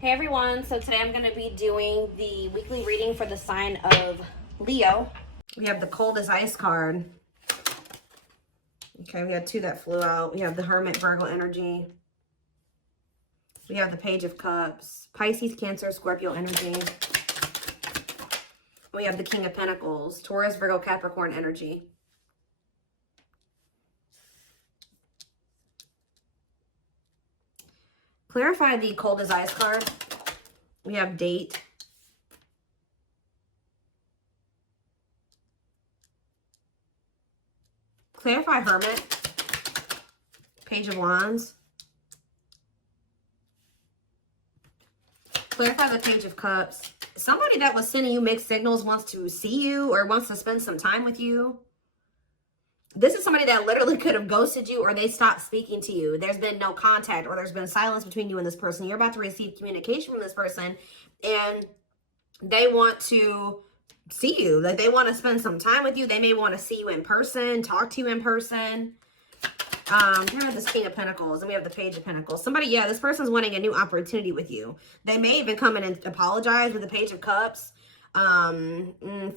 Hey everyone, so today I'm going to be doing the weekly reading for the sign of Leo. We have the cold as ice card. Okay, we had two that flew out. We have the Hermit, Virgo energy. We have the Page of Cups, Pisces, Cancer, Scorpio energy. We have the King of Pentacles, Taurus, Virgo, Capricorn energy. Clarify the cold as ice card. We have date. Clarify Hermit. Page of Wands. Clarify the Page of Cups. Somebody that was sending you mixed signals wants to see you or wants to spend some time with you. This is somebody that literally could have ghosted you or they stopped speaking to you. There's been no contact or there's been silence between you and this person. You're about to receive communication from this person and they want to see you. Like they want to spend some time with you. They may want to see you in person, talk to you in person. Here are this King of Pentacles and we have the Page of Pentacles. Somebody, yeah, this person's wanting a new opportunity with you. They may even come in and apologize with the Page of Cups. For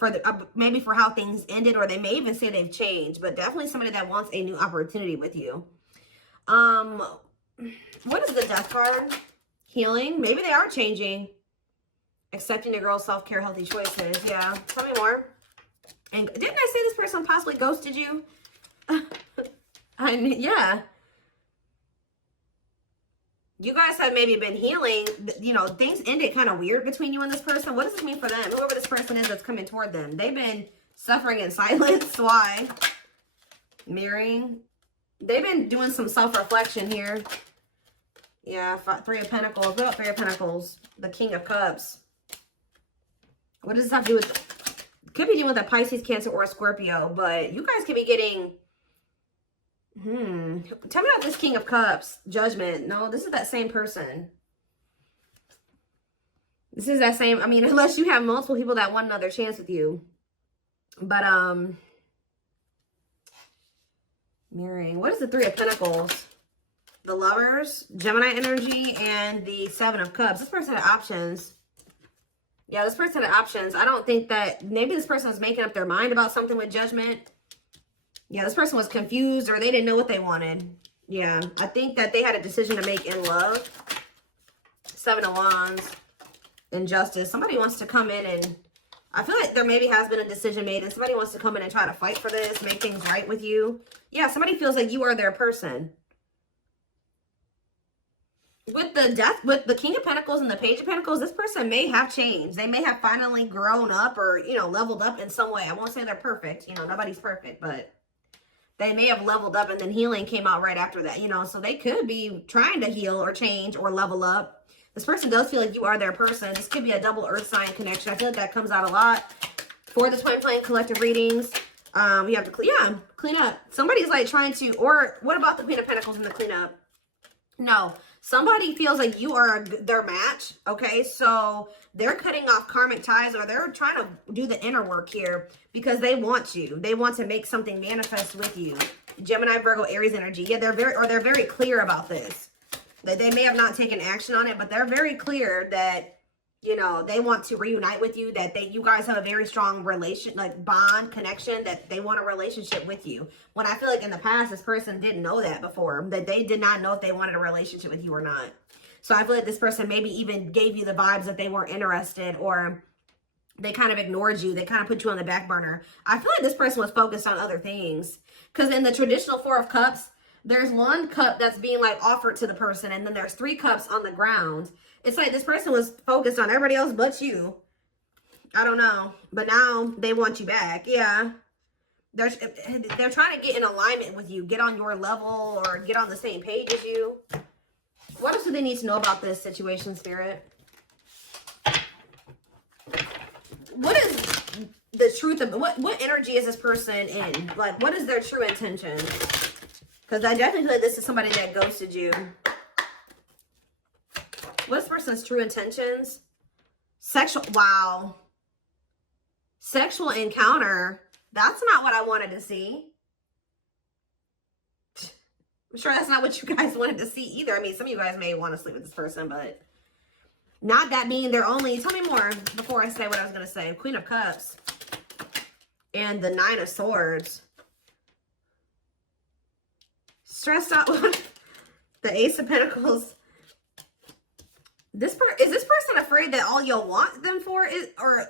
the maybe for how things ended, or they may even say they've changed, but definitely somebody that wants a new opportunity with you. What is the Death card? Healing. Maybe they are changing. Accepting the girl's self-care, healthy choices. Yeah, tell me more. And didn't I say this person possibly ghosted you? Yeah. You guys have maybe been healing, you know, things ended kind of weird between you and this person. What does this mean for them? Whoever this person is that's coming toward them. They've been suffering in silence. Why? Mirroring. They've been doing some self-reflection here. Yeah, Three of Pentacles. What about Three of Pentacles? The King of Cups. What does this have to do with? Could be dealing with a Pisces, Cancer, or a Scorpio, but you guys could be getting... Tell me about this King of Cups. Judgment. No, this is that same person. This is that same, I mean, unless you have multiple people that want another chance with you. But, mirroring. What is the Three of Pentacles? The Lovers, Gemini energy, and the Seven of Cups. This person had options. Yeah, this person had options. I don't think that, maybe this person is making up their mind about something with Judgment. Yeah, this person was confused or they didn't know what they wanted. Yeah, I think that they had a decision to make in love. Seven of Wands. Injustice. Somebody wants to come in and... I feel like there maybe has been a decision made and somebody wants to come in and try to fight for this, make things right with you. Yeah, somebody feels like you are their person. With the Death, with the King of Pentacles and the Page of Pentacles, this person may have changed. They may have finally grown up or, you know, leveled up in some way. I won't say they're perfect. You know, nobody's perfect, but... they may have leveled up and then healing came out right after that, you know, so they could be trying to heal or change or level up. This person does feel like you are their person. This could be a double earth sign connection. I feel like that comes out a lot for the twin flame collective readings. We have to clean up. Somebody's like trying to, or what about the Queen of Pentacles in the cleanup? No, somebody feels like you are their match. Okay, so they're cutting off karmic ties or they're trying to do the inner work here because they want you. They want to make something manifest with you. Gemini, Virgo, Aries energy. Yeah, they're very clear about this. They may have not taken action on it, but they're very clear that, you know, they want to reunite with you, that you guys have a very strong relation, like bond, connection, that they want a relationship with you. When I feel like in the past, this person didn't know that before, that they did not know if they wanted a relationship with you or not. So I feel like this person maybe even gave you the vibes that they weren't interested or they kind of ignored you. They kind of put you on the back burner. I feel like this person was focused on other things because in the traditional Four of Cups, there's one cup that's being like offered to the person and then there's three cups on the ground. It's like this person was focused on everybody else but you. I don't know. But now they want you back. Yeah. They're trying to get in alignment with you. Get on your level or get on the same page as you. What else do they need to know about this situation, Spirit? What is the truth of... What energy is this person in? Like, what is their true intention? Because I definitely feel like this is somebody that ghosted you. What's this person's true intentions? Sexual, wow. Sexual encounter. That's not what I wanted to see. I'm sure that's not what you guys wanted to see either. I mean, some of you guys may want to sleep with this person, but Not that being their only, tell me more before I say what I was going to say. Queen of Cups and the Nine of Swords. Stressed out. The Ace of Pentacles. Is this person afraid that all you'll want them for is, or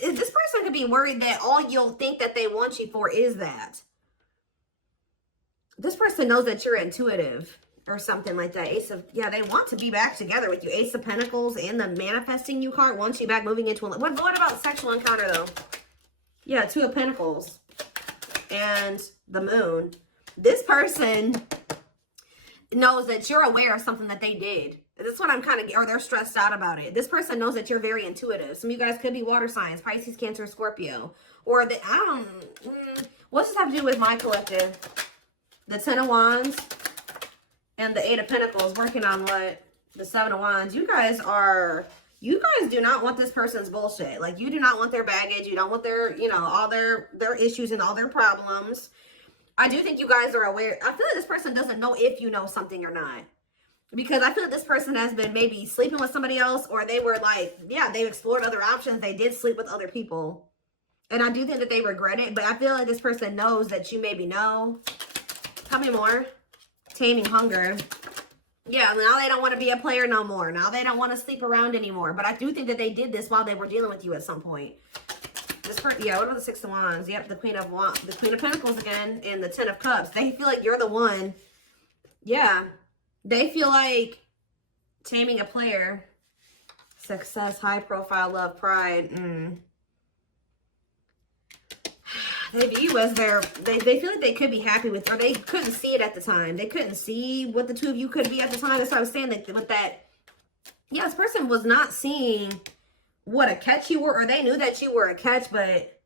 is this person could be worried that all you'll think that they want you for is that? This person knows that you're intuitive or something like that. Ace of, yeah, they want to be back together with you. Ace of Pentacles and the manifesting you card wants you back moving into a, what about sexual encounter though? Yeah, Two of Pentacles and the Moon. This person knows that you're aware of something that they did. That's what I'm kind of, or they're stressed out about it. This person knows that you're very intuitive. Some of you guys could be water signs, Pisces, Cancer, Scorpio. Or, what's this have to do with my collective? The Ten of Wands and the Eight of Pentacles working on what? The Seven of Wands. You guys do not want this person's bullshit. Like, you do not want their baggage. You don't want their, you know, all their issues and all their problems. I do think you guys are aware. I feel like this person doesn't know if you know something or not. Because I feel like this person has been maybe sleeping with somebody else, or they were like, yeah, they've explored other options. They did sleep with other people. And I do think that they regret it, but I feel like this person knows that you maybe know. Tell me more. Taming hunger. Yeah, now they don't want to be a player no more. Now they don't want to sleep around anymore. But I do think that they did this while they were dealing with you at some point. This person, yeah, what about the Six of Wands? Yep, the Queen of Pentacles again, and the Ten of Cups. They feel like you're the one. Yeah. They feel like taming a player. Success, high profile, love, pride. They view you as they feel like they could be happy with, or they couldn't see it at the time. They couldn't see what the two of you could be at the time. That's what I was saying, that with that. Yeah, this person was not seeing what a catch you were, or they knew that you were a catch, but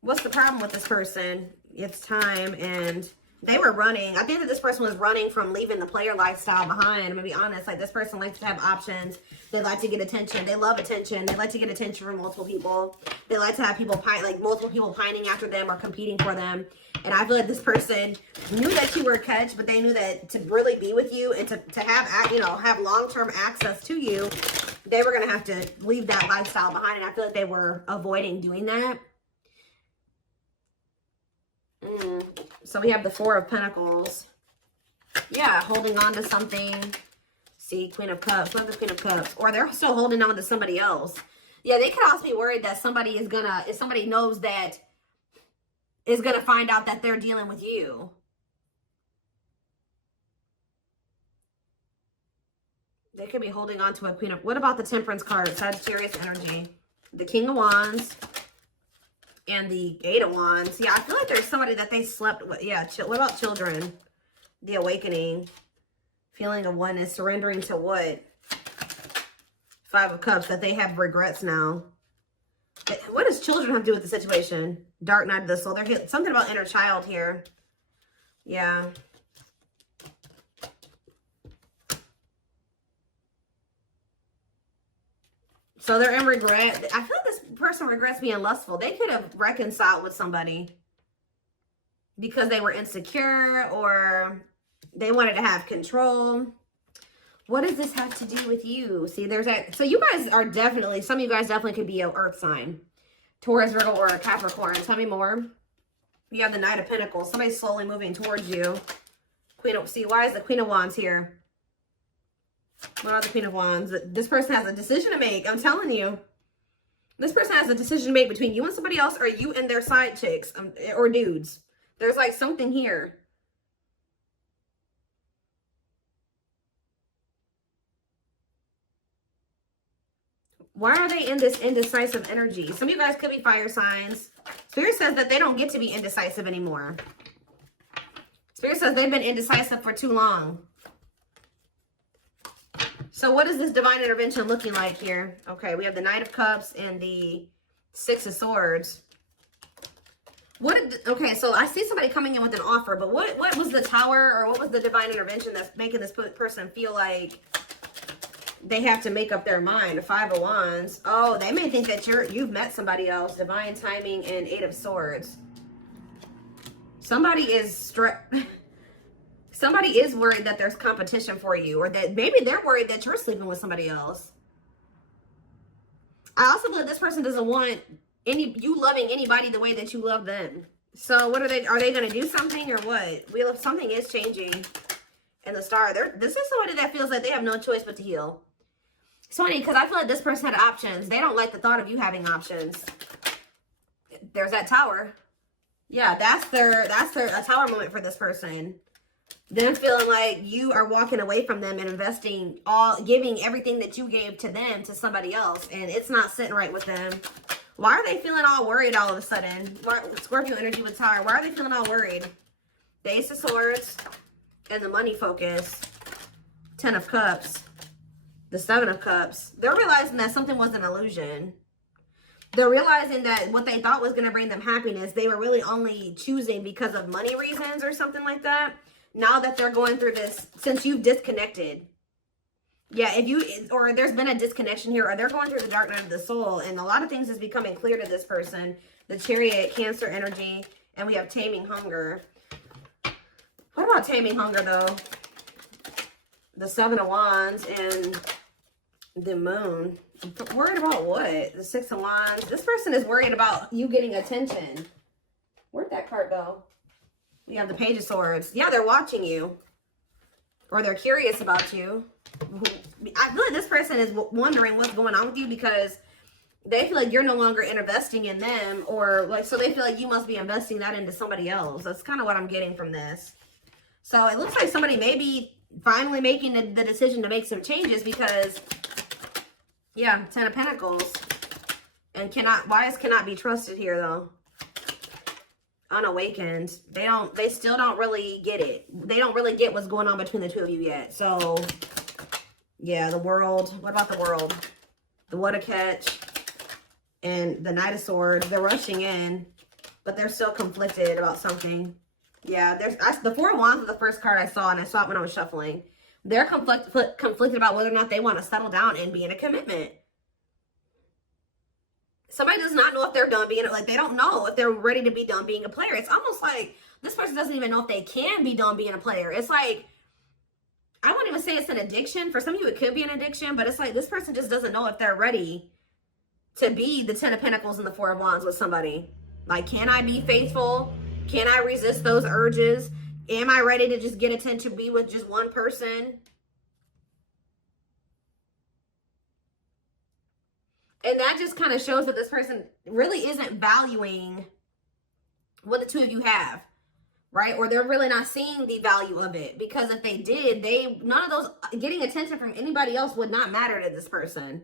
what's the problem with this person? It's time, and they were running. I think that this person was running from leaving the player lifestyle behind. I'm gonna be honest. Like, this person likes to have options. They like to get attention. They love attention. They like to get attention from multiple people. They like to have people multiple people pining after them or competing for them. And I feel like this person knew that you were a catch, but they knew that to really be with you and to have, you know, have long-term access to you, they were gonna have to leave that lifestyle behind. And I feel like they were avoiding doing that. So we have the Four of Pentacles. Yeah, holding on to something. See, Queen of Cups. What is the Queen of Cups? Or they're still holding on to somebody else. Yeah, they could also be worried that somebody is gonna, if somebody knows that, is gonna find out that they're dealing with you. They could be holding on to a Queen of, what about the Temperance card? Sagittarius energy. The King of Wands. And the Eight of Wands. Yeah, I feel like there's somebody that they slept with. Yeah, what about children? The Awakening. Feeling of oneness. Surrendering to what? Five of Cups. That they have regrets now. What does children have to do with the situation? Dark Night of the Soul. There's something about inner child here. Yeah. So they're in regret. I feel like this person regrets being lustful. They could have reconciled with somebody because they were insecure or they wanted to have control. What does this have to do with you? See, there's that. So you guys are definitely, some of you guys definitely could be an earth sign. Taurus, Virgo, or a Capricorn. Tell me more. You have the Knight of Pentacles. Somebody's slowly moving towards you. See, why is the Queen of Wands here? What are the Queen of Wands? This person has a decision to make. I'm telling you. This person has a decision to make between you and somebody else, or you and their side chicks, or dudes. There's like something here. Why are they in this indecisive energy? Some of you guys could be fire signs. Spirit says that they don't get to be indecisive anymore. Spirit says they've been indecisive for too long. So what is this divine intervention looking like here? Okay, we have the Knight of Cups and the Six of Swords. Okay, so I see somebody coming in with an offer, but what was the Tower, or what was the divine intervention that's making this person feel like they have to make up their mind? The Five of Wands. Oh, they may think that you've met somebody else. Divine timing and Eight of Swords. Somebody is Somebody is worried that there's competition for you, or that maybe they're worried that you're sleeping with somebody else. I also believe this person doesn't want you loving anybody the way that you love them. So what are they going to do something or what? Something is changing in the star. This is somebody that feels like they have no choice but to heal. It's funny because I feel like this person had options. They don't like the thought of you having options. There's that tower. Yeah, that's a tower moment for this person. Them feeling like you are walking away from them and investing giving everything that you gave to them to somebody else, and it's not sitting right with them. Why are they feeling all worried all of a sudden? Scorpio energy with Tower. Why are they feeling all worried? The Ace of Swords and the money focus. 10 of Cups. The 7 of Cups. They're realizing that something was an illusion. They're realizing that what they thought was going to bring them happiness, they were really only choosing because of money reasons or something like that. Now that they're going through this, since you've disconnected. Yeah, or there's been a disconnection here, or they're going through the dark night of the soul, and a lot of things is becoming clear to this person. The Chariot, Cancer energy, and we have Taming Hunger. What about Taming Hunger, though? The 7 of Wands and the Moon. Worried about what? The 6 of Wands. This person is worried about you getting attention. Where'd that card go? We have the Page of Swords. Yeah, they're watching you. Or they're curious about you. I feel like this person is wondering what's going on with you because they feel like you're no longer investing in them, or like, so they feel like you must be investing that into somebody else. That's kind of what I'm getting from this. So it looks like somebody may be finally making the decision to make some changes because, yeah, 10 of Pentacles. And wise cannot be trusted here though. Unawakened. They still don't really get it. They don't really get what's going on between the two of you yet. So yeah, the World. What about the World? The What a Catch and the Knight of Swords. They're rushing in, but they're still conflicted about something. Yeah, the 4 of Wands was the first card I saw, and I saw it when I was shuffling. They're conflicted about whether or not they want to settle down and be in a commitment. Somebody does not know if they're done being, like, they don't know if they're ready to be done being a player. It's almost like this person doesn't even know if they can be done being a player. It's like, I wouldn't even say it's an addiction. For some of you, it could be an addiction, but it's like this person just doesn't know if they're ready to be the 10 of Pentacles and the 4 of Wands with somebody. Like, can I be faithful? Can I resist those urges? Am I ready to just get attention to be with just one person? And that just kind of shows that this person really isn't valuing what the two of you have, right? Or they're really not seeing the value of it. Because if they did, none of those, getting attention from anybody else would not matter to this person.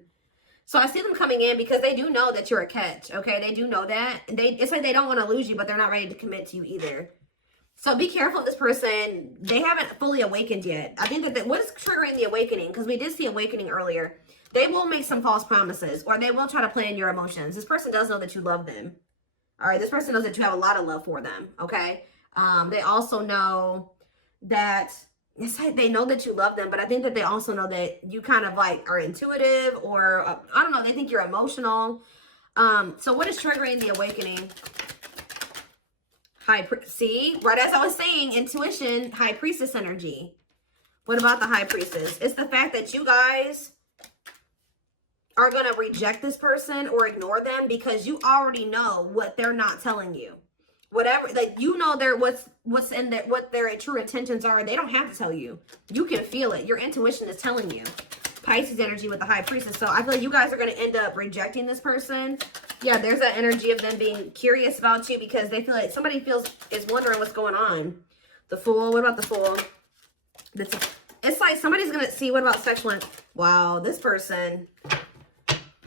So I see them coming in because they do know that you're a catch, okay? They do know that. It's like they don't want to lose you, but they're not ready to commit to you either. So be careful of this person. They haven't fully awakened yet. I think that what is triggering the awakening, because we did see awakening earlier, they will make some false promises, or they will try to play in your emotions. This person does know that you love them. All right, this person knows that you have a lot of love for them, okay? They also know that, it's like they know that you love them, but I think that they also know that you kind of like are intuitive, or I don't know, they think you're emotional. So what is triggering the awakening? See, right as I was saying, intuition, High Priestess energy. What about the High Priestess? It's the fact that you guys are going to reject this person or ignore them because you already know what they're not telling you. Whatever, like, you know what's in there, what their true intentions are. They don't have to tell you. You can feel it. Your intuition is telling you. Pisces energy with the High Priestess. So I feel like you guys are going to end up rejecting this person. Yeah, there's that energy of them being curious about you because they feel like somebody is wondering what's going on. The Fool. What about the Fool? It's like somebody's going to see. What about sexual? Wow, this person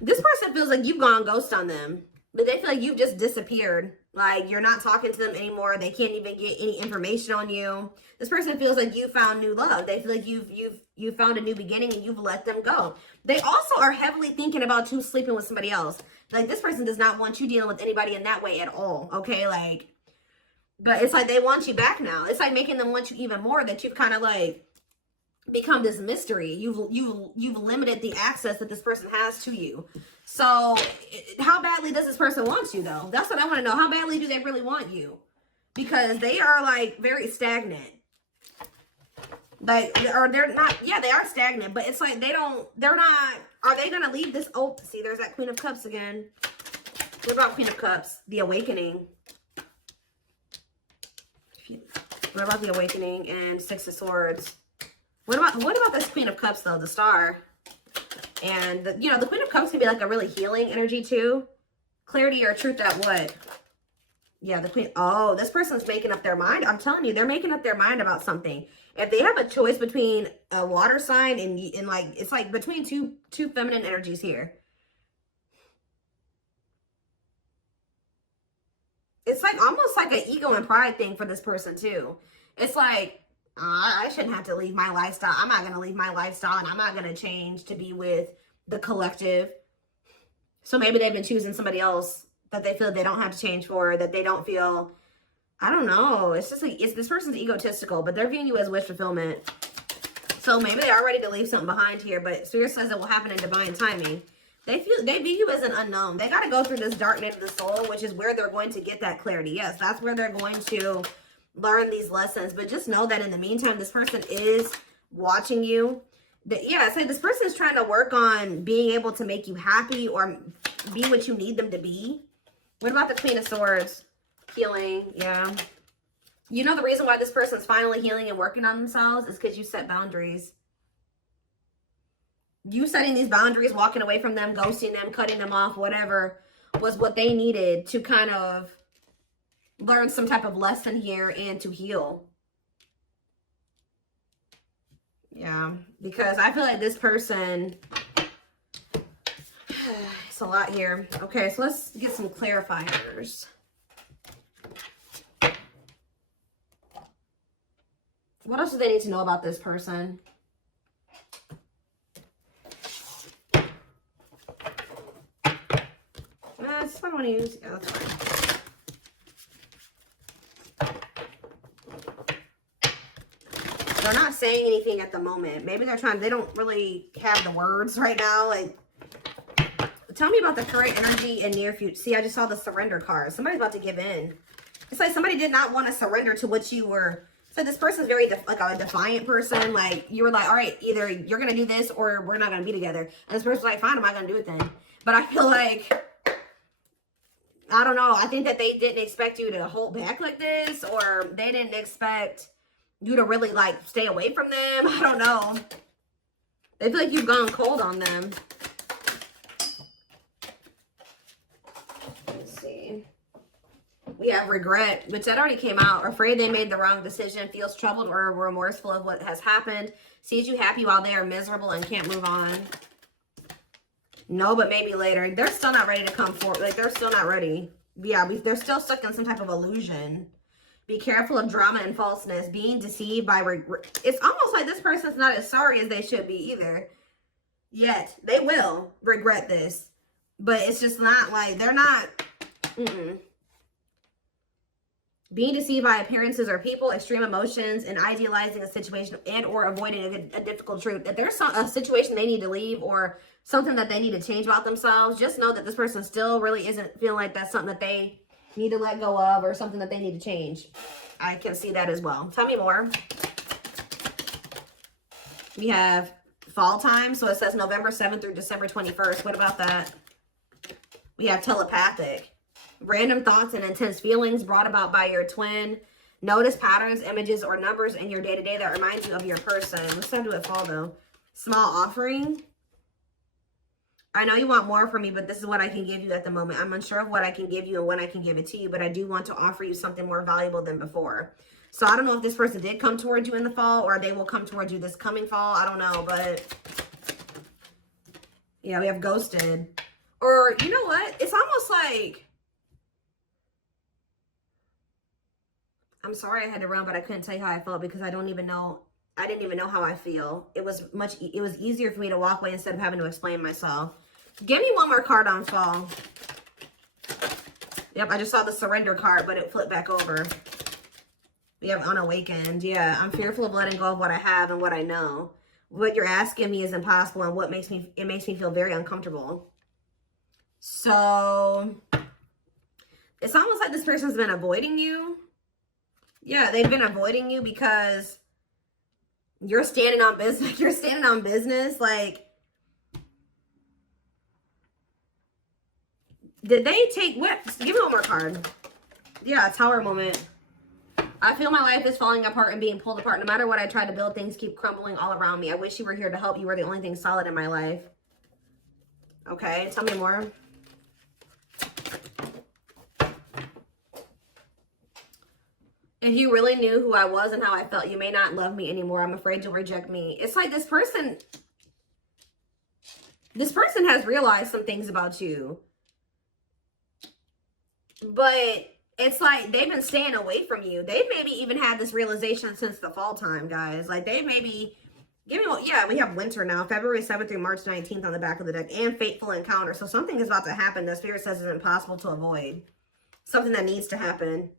feels like you've gone ghost on them. But they feel like you've just disappeared. Like, you're not talking to them anymore. They can't even get any information on you. This person feels like you found new love. They feel like you've found a new beginning and you've let them go. They also are heavily thinking about you sleeping with somebody else. Like, this person does not want you dealing with anybody in that way at all. Okay, like, but it's like they want you back now. It's like making them want you even more, that you've kind of like become this mystery. You've limited the access that this person has to you. So how badly does this person want you though? That's what I want to know. How badly do they really want you? Because they are like very stagnant. Like, or they're not, yeah, they are stagnant, but it's like they're not, are they going to leave this open? See, there's that Queen of Cups again. What about Queen of Cups? The Awakening. What about the Awakening and Six of Swords? What about this Queen of Cups, though? The Star. And, the Queen of Cups can be like a really healing energy, too. Clarity or truth at what? Yeah, the Queen. Oh, this person's making up their mind. I'm telling you, they're making up their mind about something. If they have a choice between a water sign and like, it's like between two feminine energies here. It's like almost like an ego and pride thing for this person, too. It's like, I shouldn't have to leave my lifestyle. I'm not going to leave my lifestyle, and I'm not going to change to be with the collective. So maybe they've been choosing somebody else that they feel they don't have to change for, that they don't feel, I don't know. It's just like, this person's egotistical, but they're viewing you as wish fulfillment. So maybe they are ready to leave something behind here, but Spirit says it will happen in divine timing. They view you as an unknown. They got to go through this dark night of the soul, which is where they're going to get that clarity. Yes, that's where they're going to learn these lessons. But just know that in the meantime, this person is watching you. Yeah, so this person is trying to work on being able to make you happy or be what you need them to be. What about the Queen of Swords? Healing, yeah. You know the reason why this person's finally healing and working on themselves is because you set boundaries. You setting these boundaries, walking away from them, ghosting them, cutting them off, whatever, was what they needed to kind of learn some type of lesson here and to heal. Yeah, because I feel like this person, it's a lot here. Okay, so let's get some clarifiers. What else do they need to know about this person? That's what I want to use. Yeah, that's fine. They're not saying anything at the moment. Maybe they're trying, they don't really have the words right now. Like, tell me about the current energy and near future. See, I just saw the surrender card. Somebody's about to give in. It's like somebody did not want to surrender to what you were. So this person's very like a defiant person. Like, you were like, all right, either you're going to do this or we're not going to be together. And this person's like, fine, I'm not going to do it then. But I feel like, I don't know. I think that they didn't expect you to hold back like this, or they didn't expect you to really like stay away from them. I don't know. They feel like you've gone cold on them. Let's see. We have regret, which that already came out. Afraid they made the wrong decision, feels troubled or remorseful of what has happened, sees you happy while they are miserable and can't move on. No, but maybe later. They're still not ready to come forward. Like, they're still not ready. Yeah, they're still stuck in some type of illusion. Be careful of drama and falseness. Being deceived by regret. It's almost like this person's not as sorry as they should be either. Yet. They will regret this. But it's just not like, they're not. Being deceived by appearances or people, extreme emotions, and idealizing a situation and or avoiding a difficult truth. If there's a situation they need to leave or something that they need to change about themselves, just know that this person still really isn't feeling like that's something that they need to let go of or something that they need to change. I can see that as well. Tell me more. We have fall time. So it says November 7th through December 21st. What about that? We have telepathic. Random thoughts and intense feelings brought about by your twin. Notice patterns, images, or numbers in your day-to-day that reminds you of your person. Let's not do it fall, though. Small offering. I know you want more from me, but this is what I can give you at the moment. I'm unsure of what I can give you and when I can give it to you, but I do want to offer you something more valuable than before. So I don't know if this person did come towards you in the fall or they will come towards you this coming fall. I don't know, but yeah, we have ghosted. Or you know what? It's almost like, I'm sorry I had to run, but I couldn't tell you how I felt because I didn't even know how I feel. It was easier for me to walk away instead of having to explain myself. Give me one more card on fall. Yep, I just saw the surrender card, but it flipped back over. We have unawakened. Yeah, I'm fearful of letting go of what I have and what I know. What you're asking me is impossible, and it makes me feel very uncomfortable. So it's almost like this person's been avoiding you. Yeah, they've been avoiding you because You're standing on business. You're standing on business. Like, did they take what? Give me one more card. Yeah, Tower moment. I feel my life is falling apart and being pulled apart. No matter what I try to build, things keep crumbling all around me. I wish you were here to help. You were the only thing solid in my life. Okay, tell me more. If you really knew who I was and how I felt, you may not love me anymore. I'm afraid you'll reject me. It's like this person has realized some things about you. But it's like they've been staying away from you. They've maybe even had this realization since the fall time, guys. Like they maybe, yeah, we have winter now. February 7th through March 19th on the back of the deck. And fateful encounter. So something is about to happen that Spirit says is impossible to avoid. Something that needs to happen.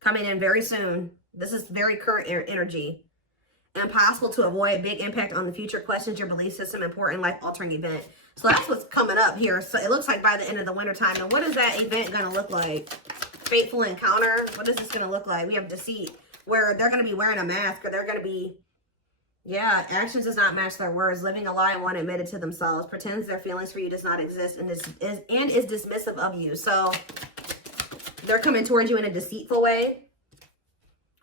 Coming in very soon. This is very current energy. Impossible to avoid. Big impact on the future. Questions your belief system. Important life-altering event. So that's what's coming up here. So it looks like by the end of the winter time. And what is that event going to look like? Fateful encounter. What is this going to look like? We have deceit. Where they're going to be wearing a mask. Or they're going to be... Yeah, actions does not match their words. Living a lie and one admitted to themselves. Pretends their feelings for you does not exist. And is dismissive of you. So... they're coming towards you in a deceitful way.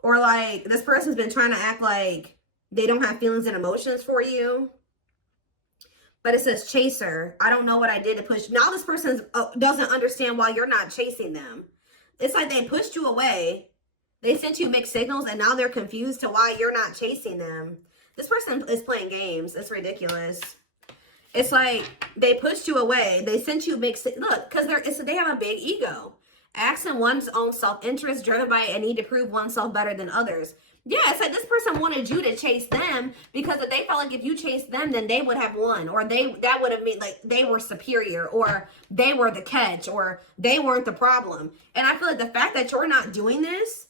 Or like this person's been trying to act like they don't have feelings and emotions for you. But it says chaser. I don't know what I did to push. Now this person doesn't understand why you're not chasing them. It's like they pushed you away. They sent you mixed signals and now they're confused to why you're not chasing them. This person is playing games. It's ridiculous. It's like they pushed you away. They sent you mixed... Look, because they have a big ego. Acting one's own self-interest, driven by a need to prove oneself better than others. Yeah, it's like this person wanted you to chase them because they felt like if you chased them, then they would have won. Or that would have meant like they were superior, or they were the catch, or they weren't the problem. And I feel like the fact that you're not doing this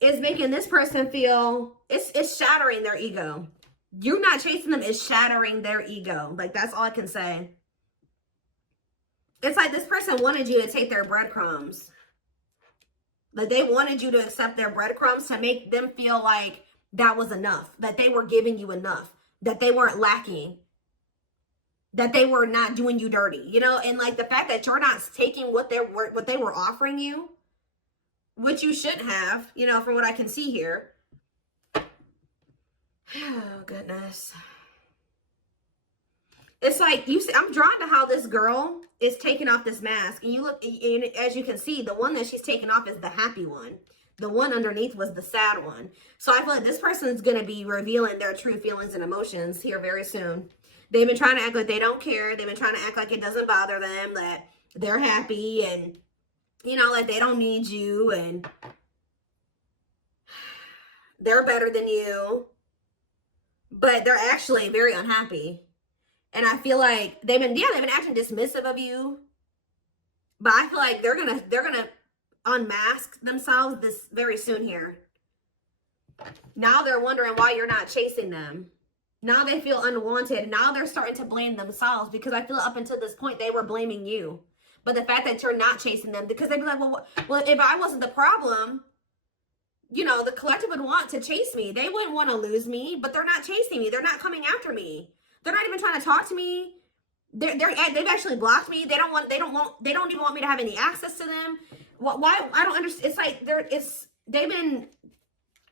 is making this person feel, it's shattering their ego. You not chasing them is shattering their ego. Like, that's all I can say. It's like this person wanted you to take their breadcrumbs. Like they wanted you to accept their breadcrumbs to make them feel like that was enough. That they were giving you enough. That they weren't lacking. That they were not doing you dirty. You know, and like the fact that you're not taking what they were offering you, which you shouldn't have, you know, from what I can see here. Oh, goodness. It's like, you see, I'm drawn to how this girl is taking off this mask. And you look, and as you can see, the one that she's taking off is the happy one. The one underneath was the sad one. So I feel like this person is going to be revealing their true feelings and emotions here very soon. They've been trying to act like they don't care. They've been trying to act like it doesn't bother them, that they're happy and, you know, like they don't need you and they're better than you. But they're actually very unhappy. And I feel like they've been acting dismissive of you. But I feel like they're gonna unmask themselves this very soon here. Now they're wondering why you're not chasing them. Now they feel unwanted. Now they're starting to blame themselves, because I feel up until this point they were blaming you. But the fact that you're not chasing them, because they'd be like, well, if I wasn't the problem, you know, the collective would want to chase me. They wouldn't want to lose me, but they're not chasing me. They're not coming after me. They're not even trying to talk to me. They've actually blocked me. They don't even want me to have any access to them. Why? I don't understand. It's like they've been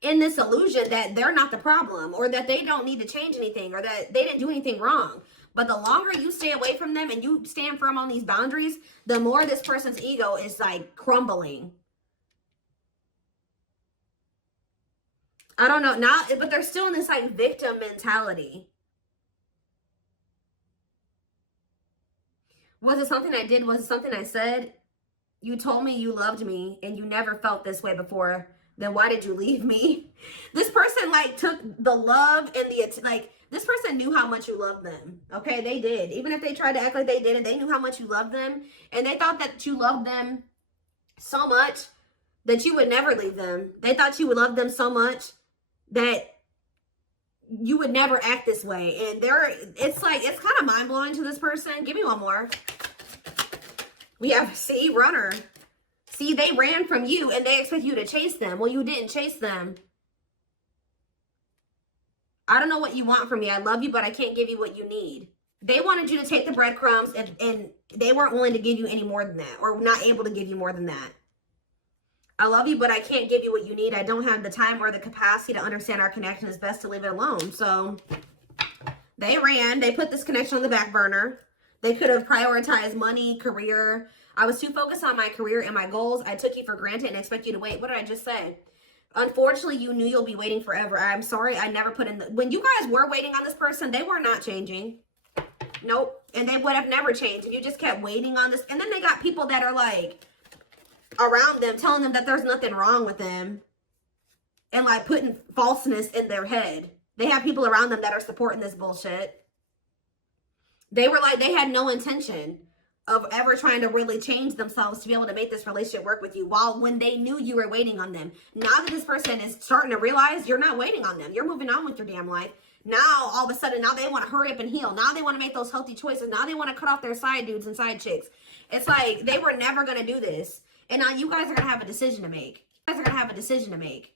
in this illusion that they're not the problem, or that they don't need to change anything, or that they didn't do anything wrong. But the longer you stay away from them and you stand firm on these boundaries, the more this person's ego is like crumbling. I don't know now, but they're still in this like victim mentality. Was it something I did? Was it something I said? You told me you loved me and you never felt this way before. Then why did you leave me? This person like took the love and this person knew how much you loved them. Okay, they did. Even if they tried to act like they didn't, they knew how much you loved them. And they thought that you loved them so much that you would never leave them. They thought you would love them so much that you would never act this way. And it's kind of mind-blowing to this person. Give me one more. We have C, runner. See, they ran from you and they expect you to chase them. Well, you didn't chase them. I don't know what you want from me. I love you, but I can't give you what you need. They wanted you to take the breadcrumbs, and they weren't willing to give you any more than that, or not able to give you more than that. I love you, but I can't give you what you need. I don't have the time or the capacity to understand our connection. It's best to leave it alone. So they ran. They put this connection on the back burner. They could have prioritized money, career. I was too focused on my career and my goals. I took you for granted and expect you to wait. What did I just say? Unfortunately, you knew you'll be waiting forever. I'm sorry I never put in the... When you guys were waiting on this person, they were not changing. Nope. And they would have never changed if you just kept waiting on this. And then they got people that are like around them telling them that there's nothing wrong with them and like putting falseness in their head. They have people around them that are supporting this bullshit. They were like, they had no intention of ever trying to really change themselves to be able to make this relationship work with you, while when they knew you were waiting on them. Now that this person is starting to realize you're not waiting on them, you're moving on with your damn life. Now, all of a sudden, now they want to hurry up and heal. Now they want to make those healthy choices. Now they want to cut off their side dudes and side chicks. It's like they were never going to do this. And now you guys are going to have a decision to make. You guys are going to have a decision to make.